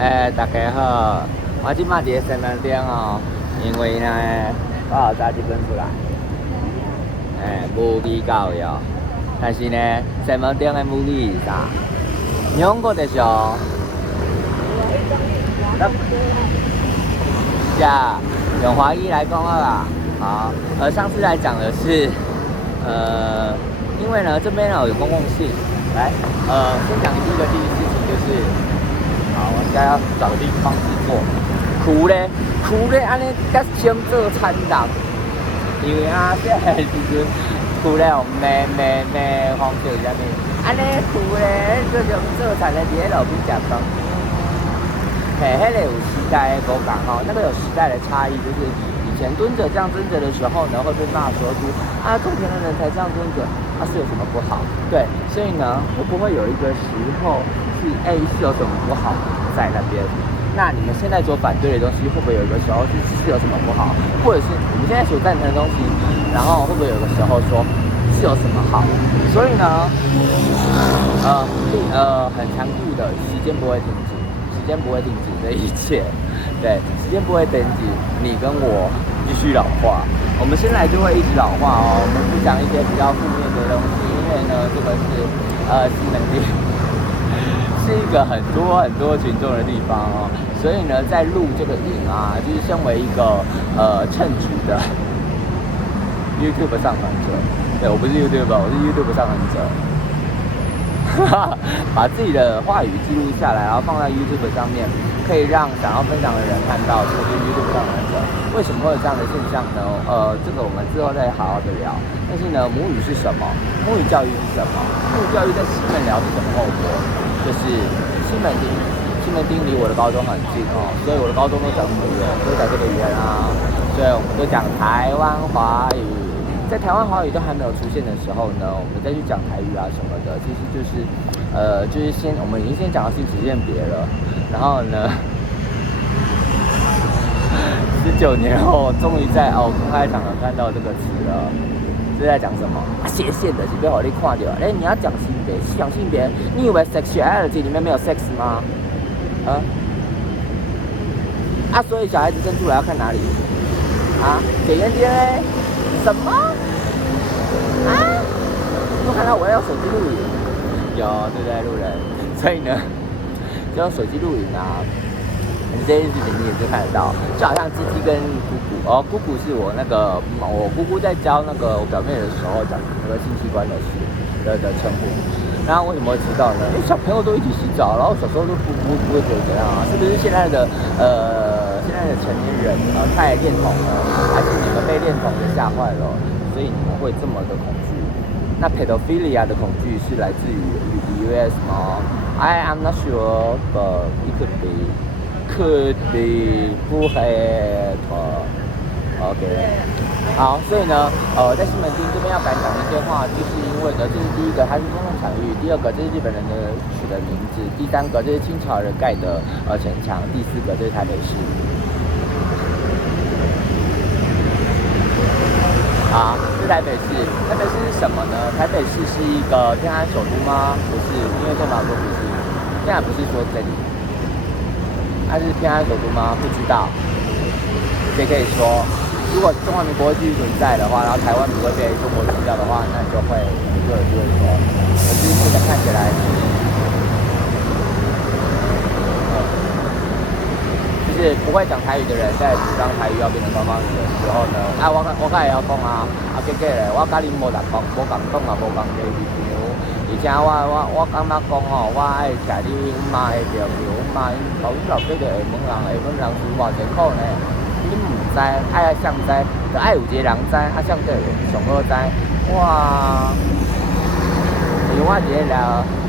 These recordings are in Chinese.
大家好，我即马伫个西门町哦，因为呢，我有带一本出来，母语教育，但是呢，西门町的母语是啥？日本語でしょ？用华语来讲啦。好，上次来讲的是，因为呢这边呢有公共性，来，先讲第一个事情就是。好，我现在要找个地方制作。苦咧，安尼甲先做参人，因为啊，这个时阵苦咧用咩方式是啥物？安尼苦咧，做参咧伫咧路边食饭。迄个有时代的不同吼，那个有时代的差异，就是以前蹲着这样蹲着的时候呢，会被骂说是种田的人才这样蹲着，是有什么不好？对，所以呢，会不会有一个时候？是有什么不好在那边？那你们现在所反对的东西，会不会有一个时候是有什么不好？或者是你们现在所赞成的东西，然后会不会有个时候说是有什么好？所以呢，很残酷的，时间不会停止，时间不会停止这一切，对，时间不会停止，你跟我继续老化，我们生来就会一直老化哦。我们不讲一些比较负面的东西，因为呢，这个是西门町。是一个很多群众的地方哦，所以呢，在录这个影啊，就是身为一个称职的 YouTube 上传者，对我不是 YouTube， 我是 YouTube 上传者，把自己的话语记录下来，然后放在 YouTube 上面，可以让想要分享的人看到，这个就是 YouTube 上传者。为什么会有这样的现象呢？这个我们之后再好好的聊。但是呢，母语是什么？母语教育是什么？母语教育在西门寮是什么后果？就是西门町离我的高中很近哦，所以我的高中都讲什么语言？都讲这个语言啊，所以我们都讲台湾华语。在台湾华语都还没有出现的时候呢，我们再去讲台语啊什么的，其实就是，我们已经先讲到性质辨别了，然后呢，19年后终于在公开场合看到这个词了。是在讲什么？斜线的，是不要让你看到。你要讲性别，讲性别，你以为 sexuality 里面没有 sex 吗？所以小孩子生出来要看哪里？检验 DNA？ 什么？有看到我要手机录影？有，对不对，路人？所以呢，就用手机录影啊。这件事情你也是看得到，就好像鸡鸡跟姑姑姑姑是我姑姑在教我表妹的时候讲那个性器官的称呼。然后为什么会知道呢？因为小朋友都一起洗澡，然后小时候都不会觉得怎样啊？是不是现在的成年人太恋童了，还是你们被恋童给吓坏了，所以你们会这么的恐惧？那 pedophilia 的恐惧是来自于 US 吗？I'm not sure, but it could be 不黑OK， 好，所以呢，在西门町这边要敢讲一些话，就是因为呢，这是第一个，它是公共场域；第二个，这是日本人的取的名字；第三个，这是清朝人盖的城墙；第四个，这是台北市。好，是台北市。台北市是什么呢？台北市是一个天安首都吗？不是，因为对马说不是，现在不是说这里。它是天安首都吗？不知道。谁可以说？如果中华民国继续存在的话，然后台湾不会被中国吃掉的话，那就有人就会说，可是目前看起来就是不会讲台语的人在主张台语要变成官方语的时候呢，我也要讲结果咧，我甲恁无同讲，无共讲也无共个立场。而且我感觉讲我爱食你阮妈的料理，阮妈老爸就会问人输偌济苦呢？恁唔知，爱谁知？就爱有一个人知，谁就上好知。哇！因为我一个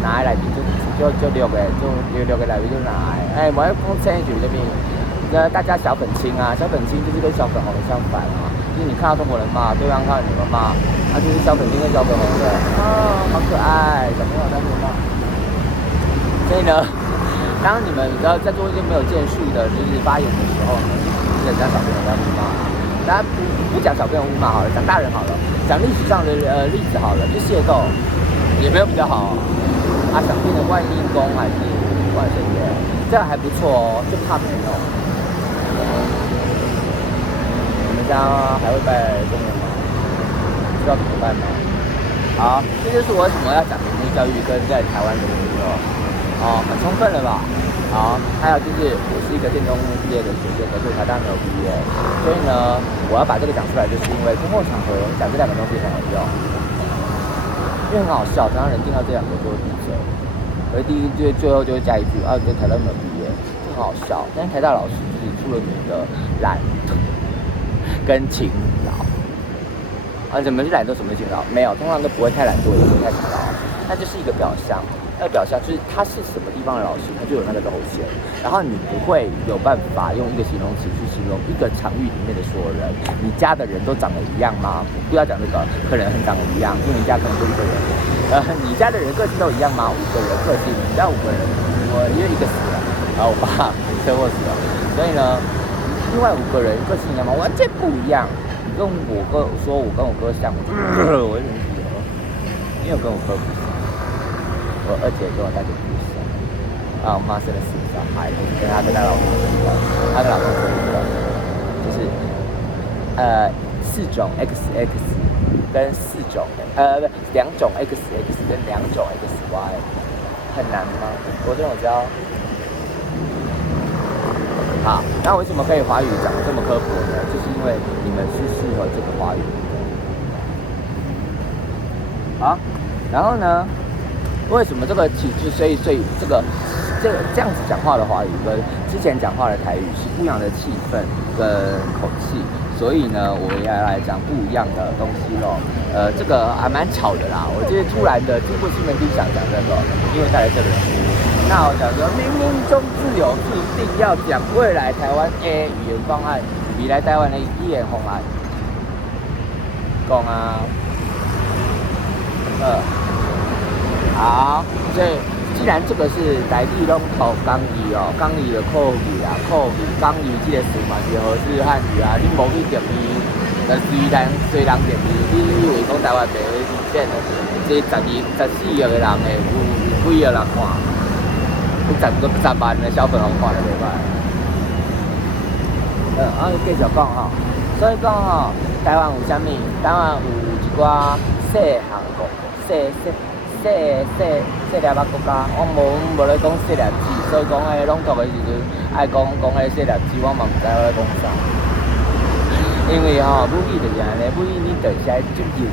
拿内面就6个，就6个内面就拿的。我要讲清楚这边，大家小粉青啊，小粉青就是跟小粉红相反啊。就是你看到中国人骂，对方看到你们骂，就是小粉青跟小粉红的，好可爱，小朋友在那骂。所以呢，当你们在做一些没有建树的，就是发言的时候呢，就讲小朋友在骂。大家不讲小朋友骂好了，讲大人好了，讲历史上的例子好了，就械斗也没有比较好想变成万应公还是万万圣节，这样还不错哦，就怕没有。你们家还会拜公园吗？知道怎么办吗？好，这就是我为什么要讲民族教育跟在台湾的理由。很充分了吧？好，还有就是我是一个建中毕业的学生，可是台大没有毕业，所以呢，我要把这个讲出来，就是因为公共场合讲这两个东西很有用，因为很好笑，常常人听到这两个就会闭嘴，所以第一就最后就会加一句跟台大没有毕业，就很好笑。但是台大老师就是出了名的懒跟勤劳。怎么是懒惰，什么是勤劳？没有，通常都不会太懒惰，也不会太勤劳，那就是一个表象。那个表象就是他是什么地方的老师，他就有那个头衔。然后你不会有办法用一个形容词去形容一个场域里面的所有人。你家的人都长得一样吗？不要讲这个，可能很长得一样，因为你家可能就一个人。你家的人个性都一样吗？5个人个性，你家5个人，我因为一个死了，然后我爸车祸死了，所以呢，另外5个人个性一样吗？完全不一样。你跟我哥说我跟我哥像，我就生气了，因为我跟我哥不像。我二姐跟我大姐不像，我妈生了4个小孩，跟她老公一样，她跟老公生一个，就是4种 XX 跟2种 XX 跟2种 XY， 很难吗？我这种教。好，那为什么可以华语讲得这么刻薄呢？就是因为你们是适合这个华语的。好，然后呢？为什么这个体制，所以这样子讲话的华语跟之前讲话的台语是不一样的气氛跟口气，所以呢，我也要来讲不一样的东西咯。这个还蛮巧的啦，我就是突然的经过西门町想讲这个，因为带来这本书。那我讲说，冥冥中自有注定要讲未来台湾 A 语言方案，未来台湾的语言方案，讲啊，好，所以既然这个是台语拢考港语哦，港语的口语啊，港语这个词嘛是何氏汉语啊，你无去定义，就随人定义。你以为讲台湾袂会理解的，这14亿个人的有几个人看，有10万的小粉红看就袂歹。继续讲吼，所以讲吼，台湾有啥物？台湾有一寡细项国，细粒仔国家，我无咧讲细粒子，所以讲迄朗读的时阵，爱讲迄细粒子，我嘛毋知我咧讲啥。因为母语就是安尼，母语你就是爱注意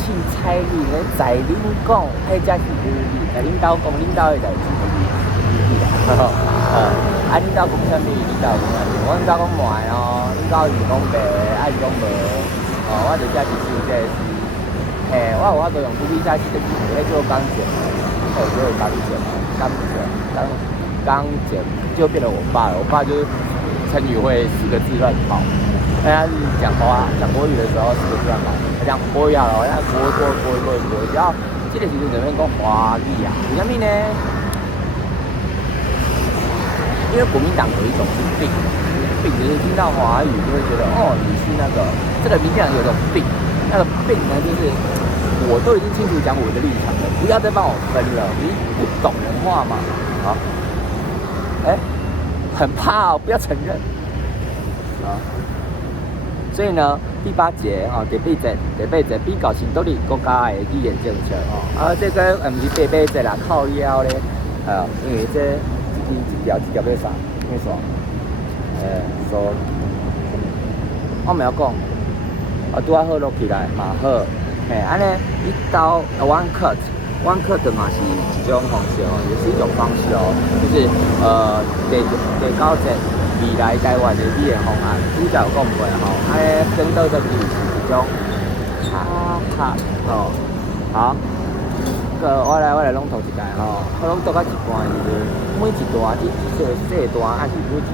凊彩你咧在恁讲，迄才是母语；在恁兜讲恁兜的代志就是母语啦。恁兜讲啥物？恁兜讲啥物？我恁兜讲糜恁兜是讲白，是讲无。我就遮是收这个是。我有法度用母语写字的字，咧做钢剪，做钢剪，就变成我爸了。我爸就是成语会10个字乱跑，他是讲国语的时候10个字乱跑，他讲国语好了，他国，只要这个时阵就变讲华语啊，为什么呢？因为国民党有一种病就是听到华语就会觉得你是那个这个民进党有一种病。那个病呢，就是我都已经清楚讲我的立场了，不要再帮我分了。你不懂人话吗？很怕不要承认所以呢，第8节第八节比较新独立国家的语言政策这个唔是第8节啦，靠腰咧因为这一条要啥？咩啥？说我咪要讲。拄好落起来嘛好，安尼一刀one cut 嘛是一种方式也是一种方式就是第9节未来台湾的语言方案，拄则有讲过安尼整到就是一种好，我来朗读一下我朗读到一半就是每一段细段还是每一个句。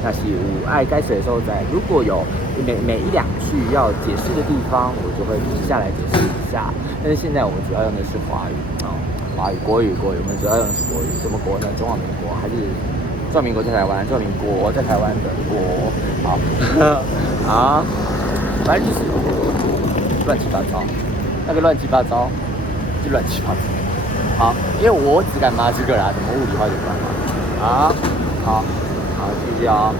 那是有爱该写的时候在，如果有每1-2句要解释的地方，我就会下来解释一下。但是现在我们主要用的是华语华语国语，我们主要用的是国语。什么国呢？中华民国还是中华民国在台湾？中华民国在台湾的国。好，反正就是乱七八糟，那个乱七八糟就乱七八糟。好，因为我只敢骂这个啦，什么物理化学关嘛。好，继续哦。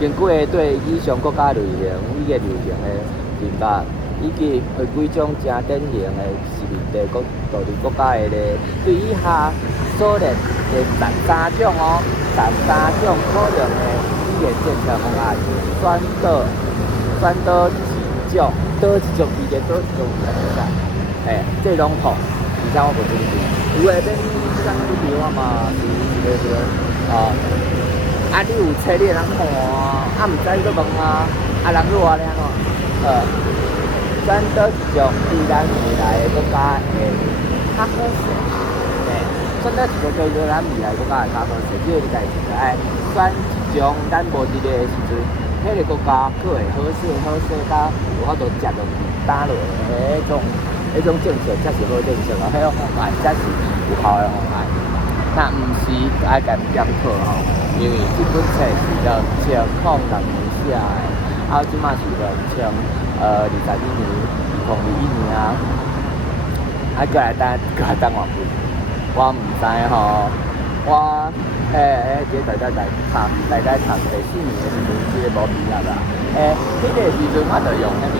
经过对以上国家类型、伊个流行的明白，以及几种正典型的殖民地独立国家的咧，对以下所列的13种哦，13种可能的语言政策方案，选倒几种，倒一种伊个倒一种来讲，这拢统，而且我无准备，有诶免啥物比我嘛是一个你有册你会通看啊，毋知你搁问啊，人如何咧吼，选倒一种对咱未来的国家会较好势，选倒一种对咱未来国家会较好势，即个就家己爱选一种咱无伫个时阵，迄个国家佫会好势，甲有法度食落去打落的迄种政策，才是好政策咯，迄种方案才是有效的方案。那毋是爱家检讨吼，因为这本册是2006年写的，即马是2022年，2021年啊，过来等偌久，我毋知吼，我即大概读第4年的时阵，即个无毕业啦，迄个时阵我就用那个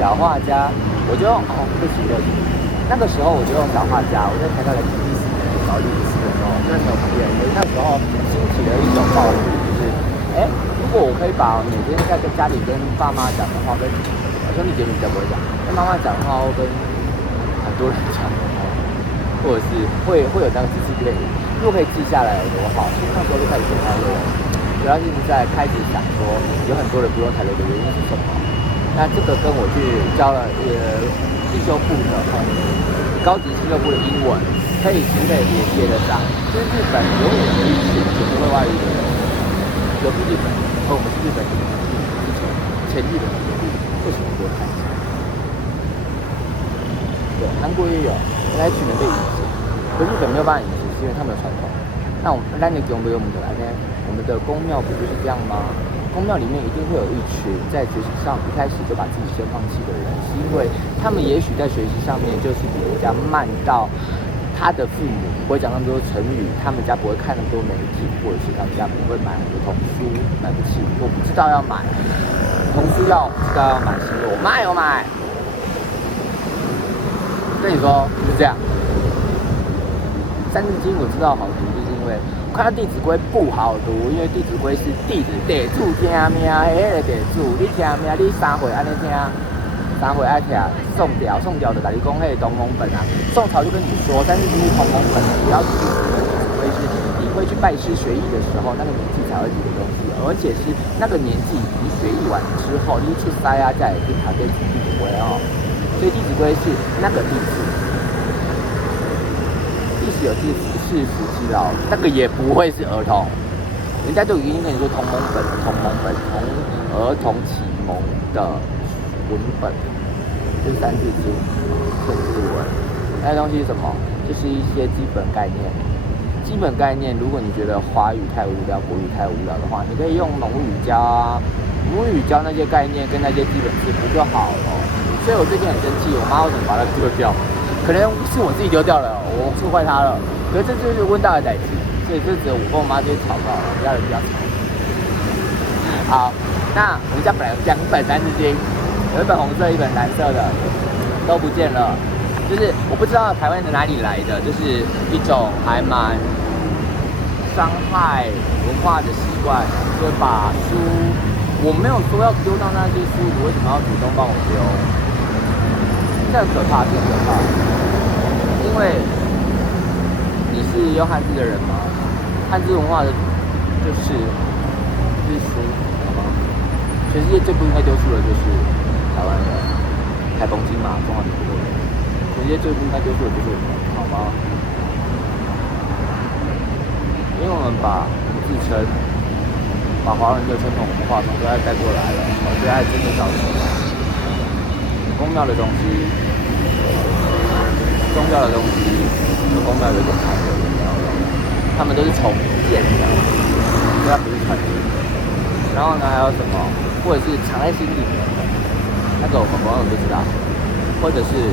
小画家，我就用不行的，那个时候我就用小画家，我在台大的搞历史的时候，真的没有别人。那时候兴起了一种抱负，就是如果我可以把每天在家里跟爸妈讲的话，跟兄弟姐妹比较不会讲，跟妈妈讲的话，或跟很多人讲的话，或者是会有那个知识类，如果可以记下来有多好。所以那时候就开始写台论，主要是在开始想说，有很多人不用台论的原因是什么？那这个跟我去教了进修部的高级进修部的英文。可以之类连接得上，就是日本永远可以去学会外语的人，尤其日本，和我们是日本人前日本人为什么不会看？对，韩国也有，原来取能被影响，可日本没有办法影响，是因为他们有传统。那我们那你给我们来呢？我们的宫庙不就是这样吗？宫庙里面一定会有一群在学习上一开始就把自己先放弃的人，是因为他们也许在学习上面就是比人家慢到。他的父母不会讲那么多成语，他们家不会看那么多媒体，或者是他们家不会买很多童书，买不起，我不知道要买童书要不知道要买，是因为我买。跟你说就是这样，《三字经》我知道好读，就是因为我看到《弟子规》不好读，因为《弟子规》是弟子地主听命，迄个地主你听命，你3岁安尼听。3岁爱听宋朝就跟你讲，迄个同盟本啊。宋朝就跟你说，但是其实同盟本只要是弟子规是你会去拜师学艺的时候，那个年纪才会读的东西，而且是那个年纪你学艺完之后，你出塞啊，再去读弟子规哦。所以弟子规是那个弟子，历史有字是福之老，那个也不会是儿童。人家都已经跟你说同盟本，同儿童启蒙的文本。就是三字经、顺字文，那些东西是什么？就是一些基本概念。基本概念，如果你觉得华语太无聊、国语太无聊的话，你可以用母语教啊，母语教那些概念跟那些基本字不就好了？所以我最近很生气，我妈为什么把它丢掉？可能是我自己丢掉了，我错怪她了。可是这就是温大的代志，所以这只有我跟我妈这些吵到了，家人比较吵。好，那我们家本来有2本三字经。有一本红色，一本蓝色的，都不见了。就是我不知道台湾的哪里来的，就是一种还蛮伤害文化的习惯，就把书，我没有说要丢到那些书，你为什么要主动帮我丢？这很可怕，这很可怕。因为你是用汉字的人吗？汉字文化的就是书，好吗？全世界最不应该丢书的就是台湾人，台东金马，中华民国人，全世界最不应该丢书的就是我们，好吗？因为我们自称把华人的传统文化从国外带过来了，所以还真的造成宫庙的东西、宗教的东西和宫庙有点差别，他们都是重建的，所以它不是传承。然后呢，还有什么？或者是藏在心里面的，那个我们网友不知道，或者是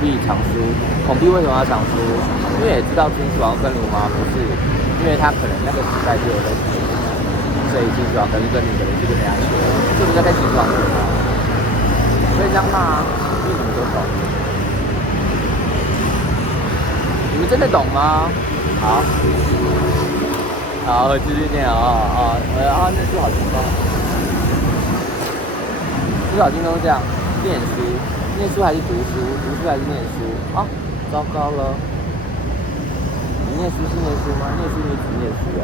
币藏书，孔币为什么要藏书？因为也知道秦始皇跟鲁吗？不是，因为他可能那个时代就有类似的，所以秦始皇可能跟你可能就跟人家学，这不是在跟秦始皇学吗？可以这样骂啊，因为你们都懂，你们真的懂吗？好，好，继续念啊，那书好轻松，书好轻松这样，念书。念书还是读书？读书还是念书？啊，糟糕了！你念书是念书吗？念书你只念书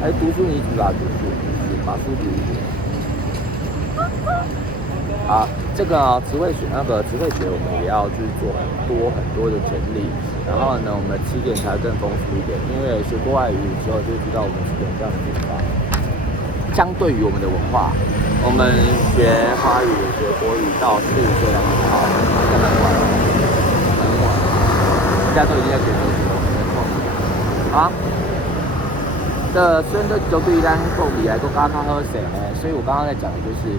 还是读书你只把读书，把书读一读。好，这个词汇学我们也要去做很多的整理，然后呢，我们的词典才会更丰富一点。因为学过外语之后就知道我们是有这样的地方。相对于我们的文化，我们学华语、学国语到40岁了，好，应该蛮晚了，大家都已经在学国语了，没错。啊，虽然说就对咱国语来说较好些所以我刚刚在讲的就是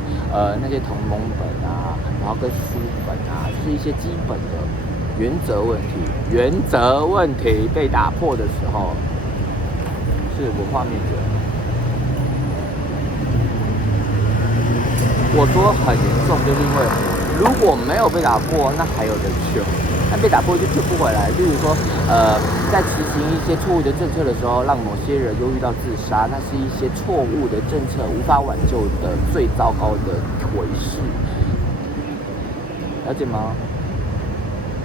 那些同盟本啊，然后跟书本啊，这是一些基本的原则问题。原则问题被打破的时候，是文化灭绝。我说很严重，就是因为如果没有被打破，那还有人救。那被打破就救不回来。例如说，在执行一些错误的政策的时候，让某些人忧郁到自杀，那是一些错误的政策无法挽救的最糟糕的颓势。了解吗？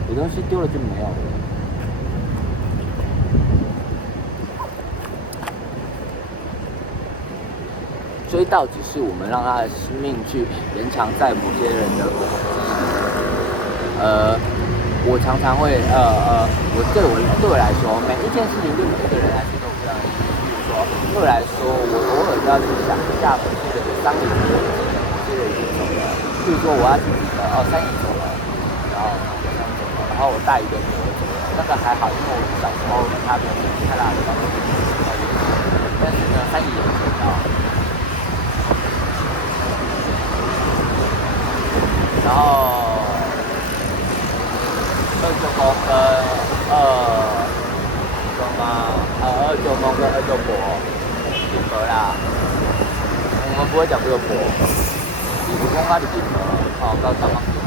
有东西丢了就没有了。追悼只是我们让他的生命去延长在某些人的我常常会对我来说，每一件事情对每一个人来说都不一样的意义。比如说，对我来说，我偶尔都要去想一下某些人的丧礼，某些人已经走了。比如说，我要去记得3姨走了，然后我大姨的女儿走了，那个还好，因为我小时候跟她没有太大的关系。但是呢，3姨也知道。然后2舅公跟2舅公跟2舅婆顶婆啦，我们不会讲这个婆，你不讲你顶婆，到3方顶婆，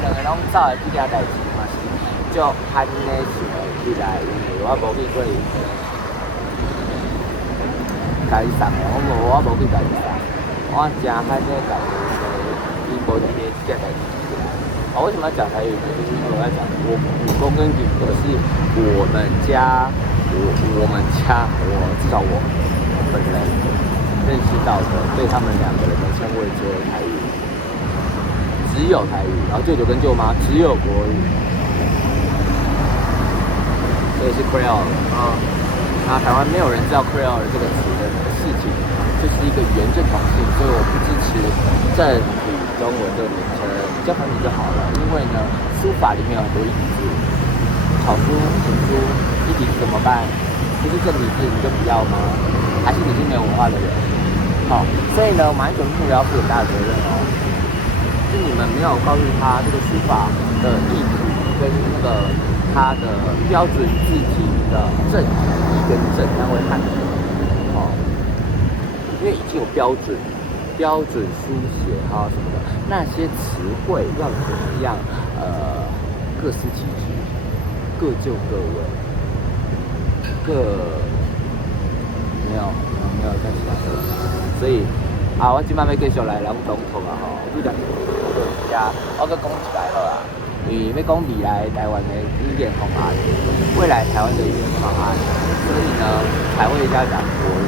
两个拢走的这件代志嘛是，足罕的想起来，因为我无去过伊家己送的，我无去家己送，我真罕的家己。无这些代志为什么要讲台语呢？就是因为我在讲我武功跟顶格是我们家，至少我本人认识到的，对他们2个人的称谓只有台语，只有台语，然后舅舅跟舅妈只有国语，所以是 Creole 啊。那台湾没有人知道 Creole 这个词的事情，就是一个原正统性，所以我不支持正体中文这个名称，叫繁体就好了。因为呢，书法里面有很多异体字，草书、行书，异体字怎么办？不是正体字你就不要吗？还是你是没有文化的人？好，所以呢，马英九幕僚负很大的责任哦，是你们没有告诉他这个书法的异体跟那个他的标准字体的正义跟正，他会判断哦，因为已经有标准书写哈什么的，那些词汇要怎么样各司其职，各就各位，没有在其他的，所以我今晚要继续来讲总统啊吼，你两家我搁讲起来好啊，因为要讲未来台湾的语言方案，未来台湾的语言方案，所以呢才会要讲国语，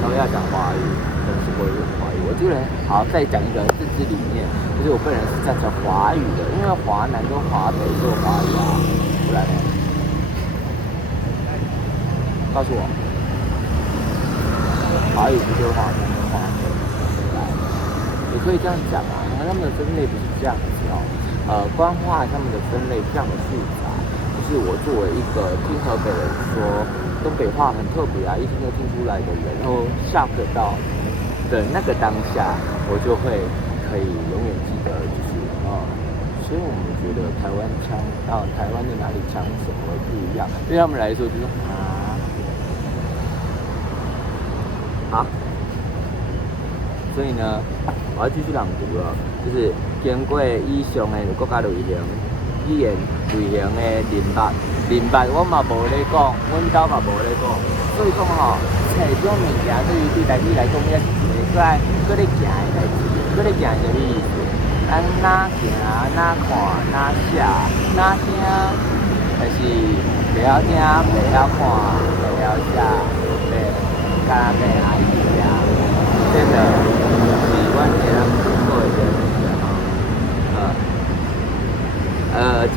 然后要讲华语，可能是国语华语。我这个人好再讲一个政治理念，就是我个人是赞成华语的，因为华南跟华北都有华语啊，不然呢？告诉我，华语不就是华南跟华北？也可以这样讲啊，他们的分类不是这样子哦。官话他们的分类非常的复杂，就是我作为一个听河北人说东北话很特别啊，一听就听出来的人，然后下课到的那个当下，我就会可以永远记得，就是所以我们觉得台湾腔台湾的哪里腔什么不一样，对他们来说就是好，所以呢，我要继续朗读了，就是经过以上的国家类型语言类型的人物我嘛无咧讲，阮兜嘛无咧讲，所以讲吼，找这种物件对台语来讲，也是一个搁咧行的代志，搁咧行的意思。咱哪行哪看哪写哪听，但是袂晓听、袂晓看、袂晓写，对，敢若袂爱写，真的是阮一个不错的一个真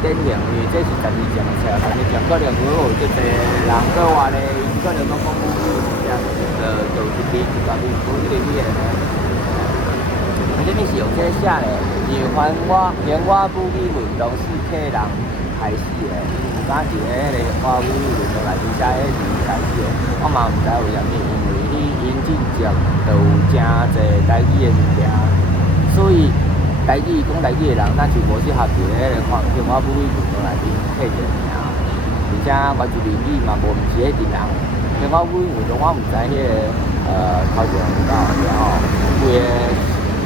典型，因为这是12件的册，12件可能如果有一个人搁话咧，伊可能拢讲就一笔一个笔，无一个语言咧。这边是用这写的，因为连我母语文都是客人开始的，有敢一个迄个我母语文就来写迄字开始的，我嘛毋知为虾米，因为因真正就有真侪台语的物件，所以台语讲台语的人，咱就无适合伫咧迄个用我母语文内面刻着尔，而且原住民语嘛无毋是迄阵人，用我母语文中我毋知迄个头前有到然后规个。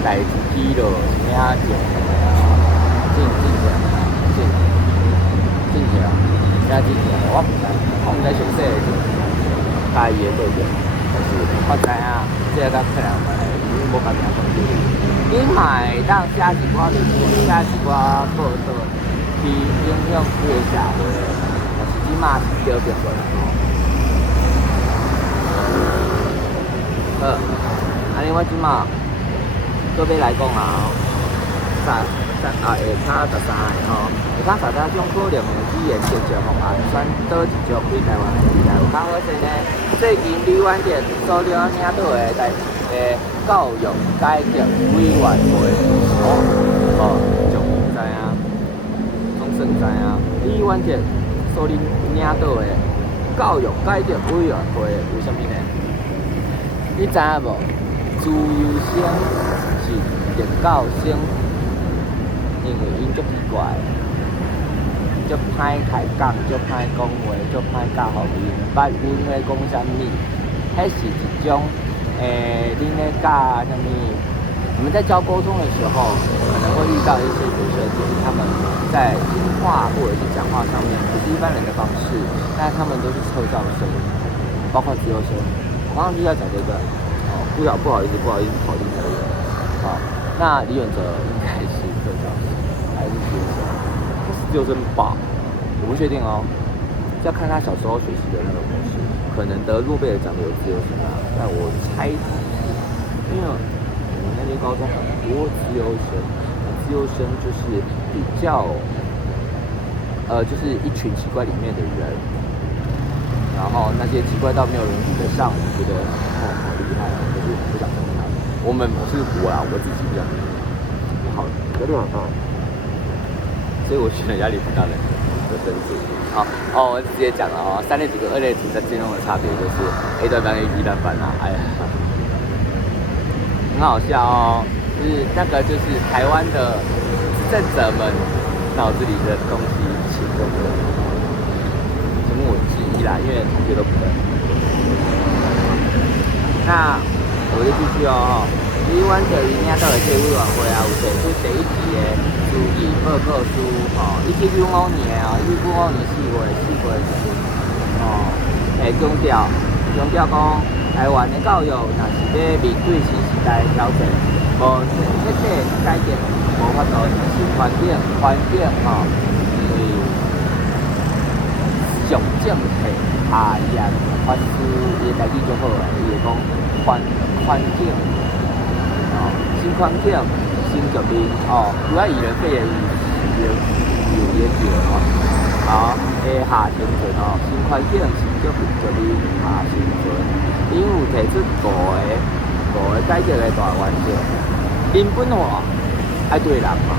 代志记落，啥种正啥正，我毋知详细的家己的背景，但是我知影，这个可能无甲听讲住。你嘛会当写一寡论文，写一寡报道，去影响这个社会，但是即马是少变过来安尼我即马。搁要来讲啊，下骹13个吼，下骹13种可能的语言解决方案，选倒一种对台湾的未来有较好势呢？最近李婉杰所领领导的教育改革委员会，总知影，总算知影，李婉杰所领导的教育改革委员会有啥物呢？你知影无？自由生。电教生，因为因足奇怪，足歹开讲，足歹讲话，足歹教互伊。捌阮咧讲啥物？迄是一种恁咧教啥物？我们在教沟通的时候，可能会遇到一些学生，就是他们在听话或者是讲话上面不是一般人的方式，但他们都是特教生，包括自由生。我刚刚就要讲这个，不好意思，考虑这个，那李远哲应该是特教生还是自由生？他是自由生吧？我不确定哦，要看他小时候学习的那个模式。可能得诺贝尔奖的有自由生啊，但我猜，因为我们那间高中很多自由生，自由生就是比较，就是一群奇怪里面的人，然后那些奇怪到没有人比得上，我觉得好厉害啊！可是不想跟他。我是我啦，我自己比较好，有点大，所以我选了压力不大的分数。我直接讲了哦，3类组跟2类组在之中的差别就是 A 段班跟 B 段班啦，哎呀，很好笑哦，就是那个就是台湾的执政者们脑子里的东西请问我记忆啦，因为同学都不会。那我就继续哦，李婉哲伊领导的这个委员会啊，有提出第1期的注意报告书，1995年哦，1995年4月时会强调讲台湾的教育若是要面对新时代的挑战，无彻底改革无法度新环境因为上政体下严法师伊代志就好啊，伊会讲环境新环境新革命主要以人肺炎有研究好下生存新环境新革命下生存，因有提出5个改革的大原则，民本化爱对人嘛，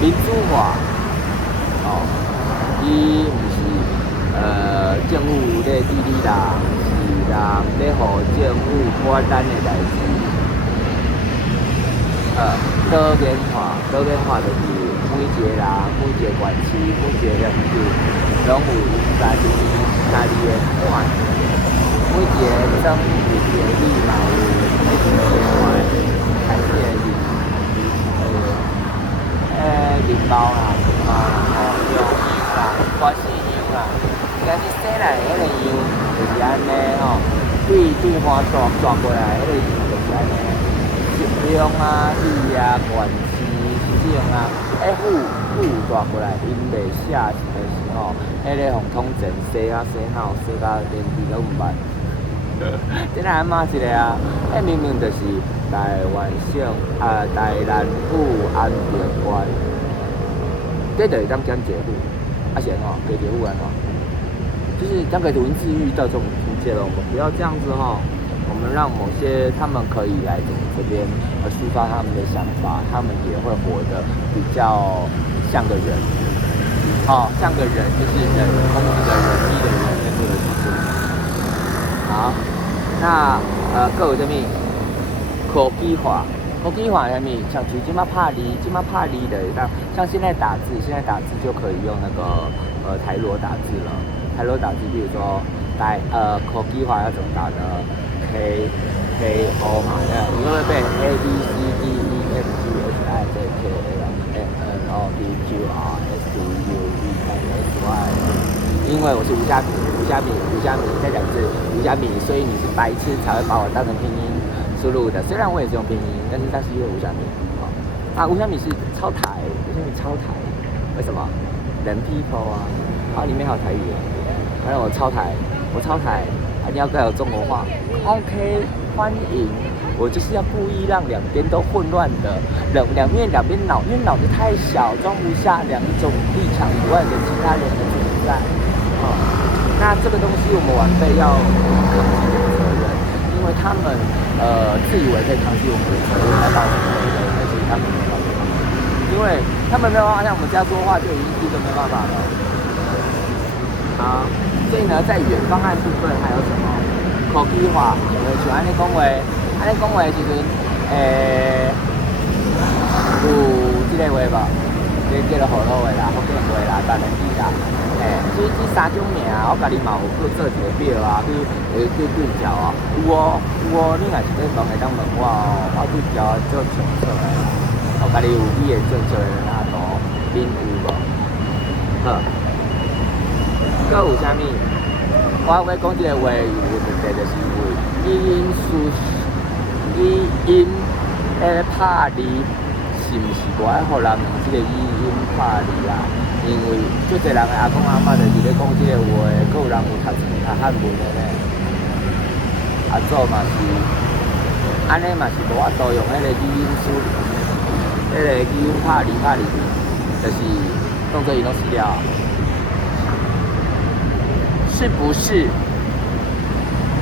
民主化伊毋是政府咧治理啦。人咧互政府管咱的代志，多元化就是每一个人、每一个县市、每一个县市，拢有家己的款，每一个庄有一个里嘛有每一个款，开始的面包啦，羊肉啦，花生油啦，今日洗来迄个油就是安尼吼，对花抓过来迄个油就是安尼。中啊、里啊、县市、省啊，虎抓过来，因袂写的时候，迄个红通镇洗啊洗脑，洗到连字都毋捌。即个安骂一个啊，明明就是台湾省台南府安平县，这就是当讲解户，是安怎？解解户安怎？就是当个文字狱到这种境界了，我们不要这样子哈。我们让某些他们可以来我们这边抒发他们的想法，他们也会活得比较像个人，像个人就是人，空的人，力的人，跟这个就是。好，那各位这边科技化下面像像今嘛拍字的，像现在打字就可以用那个台罗打字了。台罗打字，比如说科技化要怎么打呢？K O 嘛，你会背 A B C D E F G H I J K L M N O P Q R S T U V W X Y。因为我是吴佳敏在讲是吴佳敏，所以你是白痴才会把我当成拼音输入的。虽然我也是用拼音，但是因为吴佳敏吴佳敏是超台，为什么？人 people 里面还有台语，还有我超台。你要该有中国话 ，OK， 欢迎。我就是要故意让两边都混乱的，两边因为脑子太小，装不下两种立场以外的其他人的存在。那这个东西我们晚辈要扛起这个责任，因为他们自以为可以扛起我们的责任来把我们的，但是他们没办法，因为他们没有办法像我们家说话，就已经是一个没办法了。好。所以呢，在远方案部分还有什么？科技化，像安尼讲话的时阵，有这个话无？这叫做河洛话啦、福建话啦、台南语啦，这三种名我家己嘛有去做一个表去对照有你若是咧讲会当问我对照做清楚的啦，我家己有语言正确的图，恁有无？好。搁有啥物？我要讲这个话有问题，就是语音拍字是毋是无爱互人用这个语音拍字啊？因为足侪人的阿公阿嬷就是咧讲这个话，搁有人有读汉文的咧。阿祖嘛是，安尼嘛是无法度用迄个语音输入，迄个语音拍字，就是当作伊拢死了。是不是？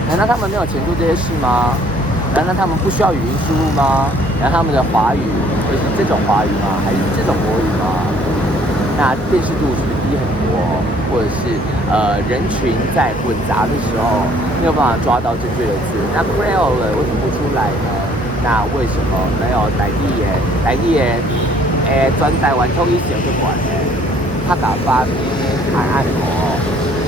难道他们没有前度这些事吗？难道他们不需要语音输入吗？难道他们的华语会是这种华语吗？还是这种国语吗？那辨识度是不是低很多？或者是人群在混杂的时候没有办法抓到正确的字？那 Creole 为什么不出来呢？那为什么没有台语专台湾统一小就管呢？他敢发明海岸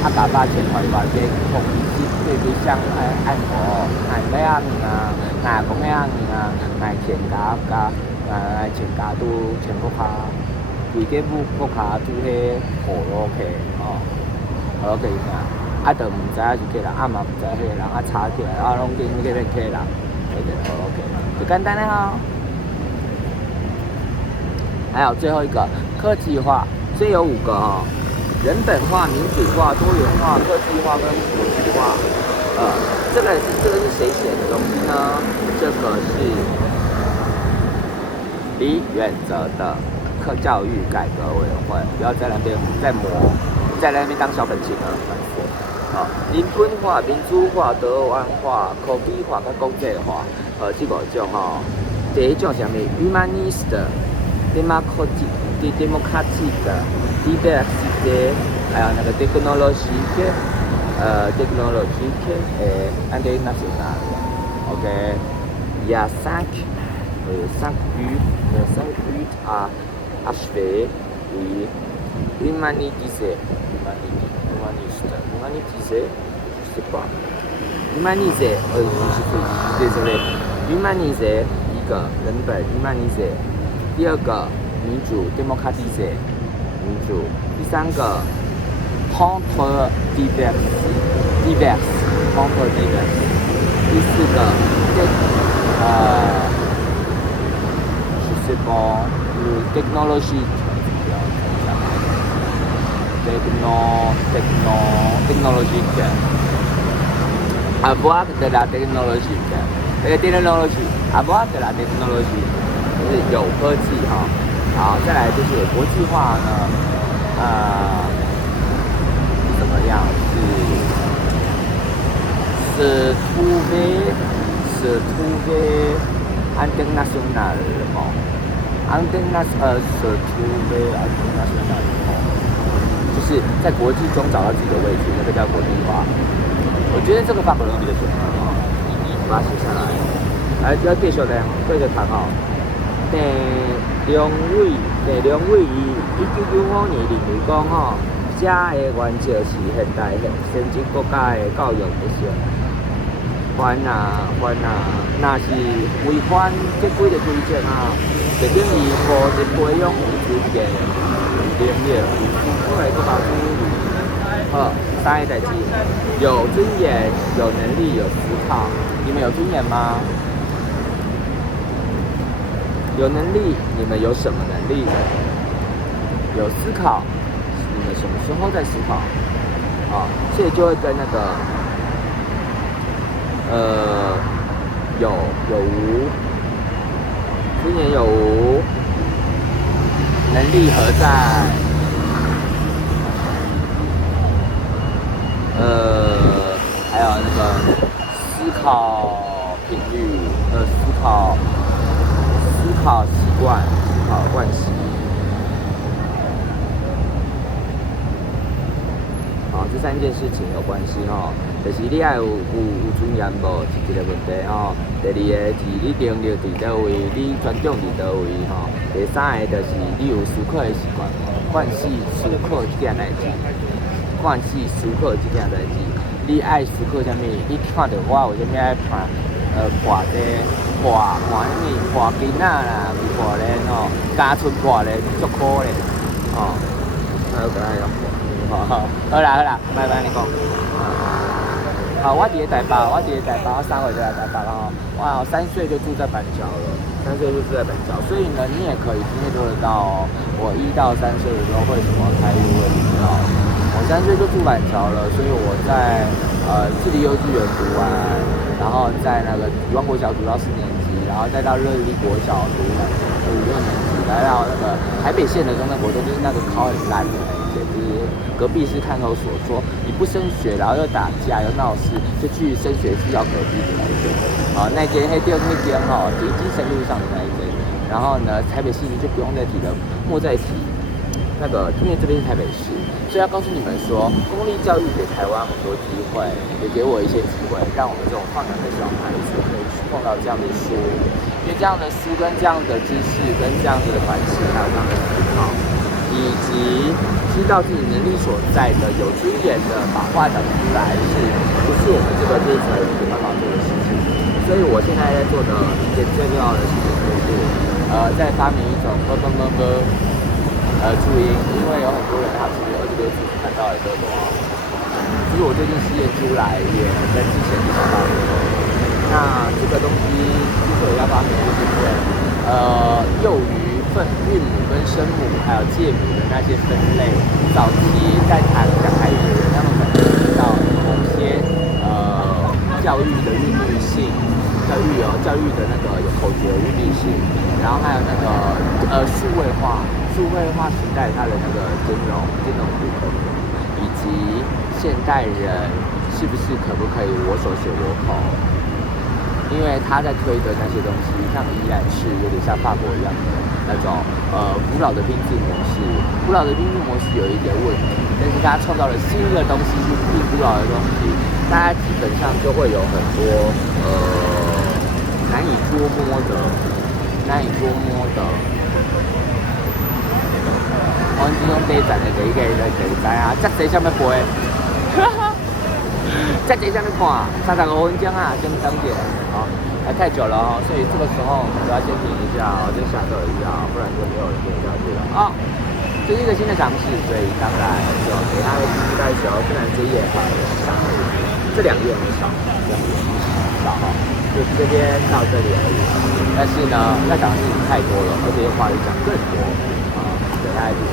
他打发前台灣嘅同事對佢相按摩，咩樣啊，講咩樣啊，前架都前個下，規個個下都係河洛嘅，河洛嘅啥？就唔知係幾人，嘛唔知係人，查起來，攏見嗰邊幾人，河洛嘅，就簡單的哈。還有最後一個科技化，所以有5個人本化、民主化、多元化、科技化跟国际化，这个是谁写的东西呢？这个是李远哲的教育改革委员会，不要在那边在那边当小粉青了，烦死了。人本化、民主化、多元化、科技化跟国际化，这5种第一种是什么 ？Humanist、Democratic、Diversity， 还有那个 technology， technology， international，OK， 5 5 buts à achever, oui. Humaniser, je sais pas. Humaniser, désolé. Humaniser 一个人本 humaniser， 第二个民主 démocratiser 民主，第三个 contre divers contre divers， 第四个je sais pas technologie technologique avoir de la technologie avoir de la technologie 就是有科技哈。好，再来就是国际化呢，怎么样？是trouver international 哦，international 就是在国际中找到自己的位置，那个叫国际化。我觉得这个法国人比较准啊，你把它写下来。来，要继续咧，对着谈哦。第两位1995年认为讲吼，这个原则是现代先进国家的教育特色。凡若是违反这几个规则啊，就等于无是培养有尊严、有能力、有素质国家子女。好，三个代志，有尊严、有能力、有思考。你们有尊严吗？有能力，你们有什么能力？有思考，你们什么时候在思考？啊，所以就会跟那个有无，尊严有无，能力何在？还有那个思考频率，思考习惯，思考惯习。好，这三件事情有关系吼。就是你爱有尊严无，是一个问题吼。第二个是你能力伫倒位，你专长伫倒位吼。第三个就是你有思考的习惯，惯势思考这件代志，惯势思考这件代志。你爱思考啥物？你看到我为虾米爱看看啥物囡仔啦，看咧吼，家厝看咧足苦咧，吼。好，个来咯。好啦，拜拜你讲。好，我伫台北，我3岁就来台北了哈。哇，我3岁就住在板桥了，3岁就住在板桥，所以呢，你也可以今天做得到哦。我1到3岁的时候会什么台语我也不知道。我3岁就住板桥了，所以我在自立幼稚园读完，然后在那个万国小读到4年级，然后再到乐利国小读5、6年级，来到那个台北县的中正国中，就是那个考很烂的。就是隔壁是看守所，说你不升学，然后又打架又闹事，就去升学去要隔壁的那一间。那间第二间哈，已经深路上的那一间。然后呢，台北市民就不用再提了，莫再提。那个因为这边是台北市，所以要告诉你们说，公立教育给台湾很多机会，也给我一些机会，让我们这种放羊的小孩子可以去碰到这样的书，因为这样的书跟这样的知识跟这样子的关系，还有这样的思考。以及知道自己能力所在的有尊严的把话讲出来，不是我们这个阶层有办法做的事情。所以我现在在做的一件最重要的事情就是在发明一种注音，因为有很多人他其实26字看到了这个其实我最近试验出来也跟之前比较大的。那这个东西之所以要发明，就是因为幼语韵母跟声母还有介母的那些分类，早期在讲台语的人，他们可能知道某些教育的韵律性，教育的那个有口诀的韵律性，然后还有那个数位化时代它的那个兼容度，以及现代人是不是可不可以我手写我口？因为他在推的那些东西，像依然是有点像法国一样的那种古老的拼字模式。古老的拼字模式有一点问题，但是他创造了新的东西去拼古老的东西，大家基本上就会有很多难以捉摸的难以捉摸的。我只用第一站的第一个知啊，遮济啥物飞，遮济啥物看，35分钟啊，先等点啊，还太久了哦，所以这个时候我们要先停一下哦，先下车一下，不然就没有人跟下去了啊。这是一个新的尝试，所以当然就给他的期待时候，虽然这页很少，这2页很少，少哈，就是这边到这里而已。但是呢，要讲的事情太多了，而且话语讲更多啊，等下就是。